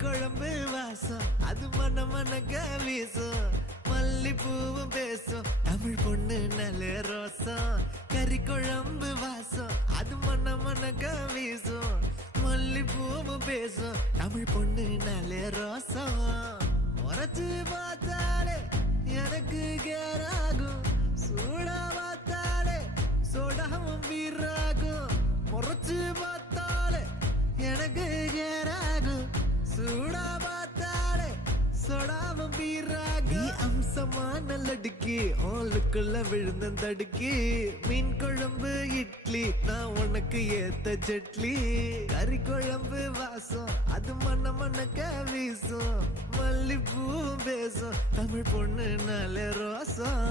குழம்பு வாசம் அது மன மனக்க வீசும் மல்லிப்பூவும் பேசும் தமிழ் பொண்ணு நல்ல ரோசம் கறி குழம்பு வாசம் அது மன மனக்க வீசும் மல்லிப்பூவும் பேசும் தமிழ் பொண்ணு நல்ல ரோசம் முறைச்சு பார்த்தாலே எனக்கு கேராகும் சூடா பார்த்தாலே சோடாவும் வீராகும் முறைச்சு பார்த்தாலே எனக்கு கேராகும் சூடா பார்த்தாலே சோடாவும் வீராகும் அம்சமான லடுக்கி ஆளுக்குள்ள விழுந்த தடுக்கி மீன் குழம்பு இட்லி நான் உனக்கு ஏத்த சட்லி கறி குழம்பு வாசம் அது மன மனக்க வீசும் மல்லிப்பூ பேசும் தமிழ் பொண்ணு நல்ல ரோசம்